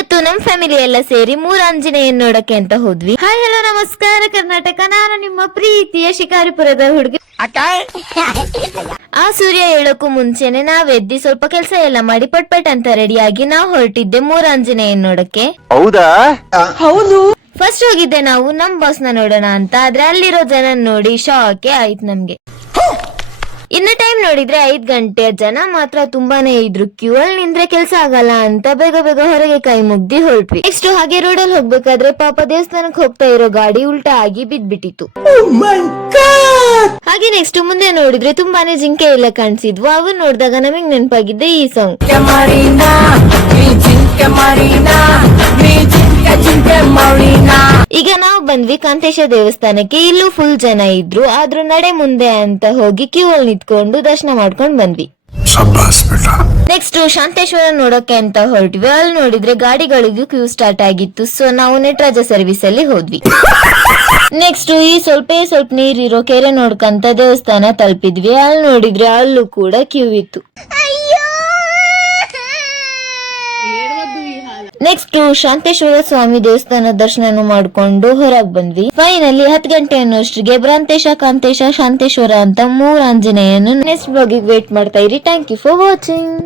ಇವತ್ತು ನಮ್ ಫ್ಯಾಮಿಲಿ ಎಲ್ಲ ಸೇರಿ 3 ಆಂಜನೇಯನ್ ನೋಡಕ್ಕೆ ಅಂತ ಹೋದ್ವಿ. ಹಾಯ್ ಹಲೋ ನಮಸ್ಕಾರ ಕರ್ನಾಟಕ, ನಾನು ನಿಮ್ಮ ಪ್ರೀತಿಯ ಶಿಕಾರಿಪುರದ ಹುಡುಗಿ. ಆ ಸೂರ್ಯ ಹೇಳೋಕ್ಕೂ ಮುಂಚೆನೆ ನಾವ್ ಎದ್ದಿ ಸ್ವಲ್ಪ ಕೆಲಸ ಎಲ್ಲ ಮಾಡಿ ಪಟ್ ಅಂತ ರೆಡಿಯಾಗಿ ನಾವು ಹೊರಟಿದ್ದೆ 3 ಆಂಜನೇಯನ್ ನೋಡಕ್ಕೆ. ಹೌದಾ? ಹೌದು. ಫಸ್ಟ್ ಹೋಗಿದ್ದೆ ನಾವು ನಮ್ ಬಾಸ್ ನ ನೋಡೋಣ ಅಂತ, ಆದ್ರೆ ಅಲ್ಲಿರೋ ಜನ ನೋಡಿ ಶಾಕೆ ಆಯ್ತು ನಮ್ಗೆ. ಇನ್ನು ಟೈಮ್ ನೋಡಿದ್ರೆ 5 ಗಂಟೆ, ಜನ ಮಾತ್ರ ತುಂಬಾನೇ ಇದ್ರು. ಕ್ಯೂ ಅಲ್ಲಿ ನಿಂದ್ರೆ ಕೆಲ್ಸ ಆಗಲ್ಲ ಅಂತ ಬೇಗ ಹೊರಗೆ ಕೈ ಮುಗ್ದಿ ಹೊರಟ್ವಿ. ನೆಕ್ಸ್ಟ್ ಹಾಗೆ ರೋಡಲ್ಲಿ ಹೋಗ್ಬೇಕಾದ್ರೆ ಪಾಪ ದೇವಸ್ಥಾನಕ್ಕೆ ಹೋಗ್ತಾ ಇರೋ ಗಾಡಿ ಉಲ್ಟಾ ಆಗಿ ಬಿದ್ಬಿಟ್ಟಿತ್ತು. ಹಾಗೆ ನೆಕ್ಸ್ಟ್ ಮುಂದೆ ನೋಡಿದ್ರೆ ತುಂಬಾನೇ ಜಿಂಕೆ ಎಲ್ಲ ಕಾಣಿಸಿದ್ವು. ಅವು ನೋಡಿದಾಗ ನಮಗ್ ನೆನಪಾಗಿದ್ದೆ ಈ ಸಾಂಗ್. ಈಗ ನಾವು ಬಂದ್ವಿ ಕಾಂತೇಶ ದೇವಸ್ಥಾನಕ್ಕೆ. ಇಲ್ಲೂ ಫುಲ್ ಜನ ಇದ್ರು, ಆದ್ರೂ ನಡೆ ಮುಂದೆ ಅಂತ ಹೋಗಿ ಕ್ಯೂ ಅಲ್ಲಿ ನಿಂತ್ಕೊಂಡು ದರ್ಶನ ಮಾಡ್ಕೊಂಡ್ ಬಂದ್ವಿ. ನೆಕ್ಸ್ಟ್ ಶಾಂತೇಶ್ವರ ನೋಡಕ್ಕೆ ಅಂತ ಹೊರಟ್ವಿ. ಅಲ್ಲಿ ನೋಡಿದ್ರೆ ಗಾಡಿಗಳಿಗೂ ಕ್ಯೂ ಸ್ಟಾರ್ಟ್ ಆಗಿತ್ತು. ಸೊ ನಾವು ನಟರಾಜ ಸರ್ವಿಸ್ ಅಲ್ಲಿ ಹೋದ್ವಿ. ನೆಕ್ಸ್ಟ್ ಈ ಸ್ವಲ್ಪ ನೀರಿರೋ ಕೆರೆ ನೋಡ್ಕಂತ ದೇವಸ್ಥಾನ ತಲುಪಿದ್ವಿ. ಅಲ್ಲಿ ನೋಡಿದ್ರೆ ಅಲ್ಲೂ ಕೂಡ ಕ್ಯೂ ಇತ್ತು. ನೆಕ್ಸ್ಟ್ ಶಾಂತೇಶ್ವರ ಸ್ವಾಮಿ ದೇವಸ್ಥಾನ ದರ್ಶನ ಮಾಡ್ಕೊಂಡು ಹೊರಗ್ ಬಂದ್ವಿ. ಫೈನಲಿ 10 ಗಂಟೆ ಅನ್ನೋಷ್ಟಿಗೆ ಭ್ರಾಂತೇಶ, ಕಾಂತೇಶ, ಶಾಂತೇಶ್ವರ ಅಂತ 3 ಆಂಜನೇಯನು ನೆಕ್ಸ್ಟ್ ಬ್ಲಾಗಿಗೆ ವೇಟ್ ಮಾಡ್ತಾ ಇರಿ. Thank you for watching.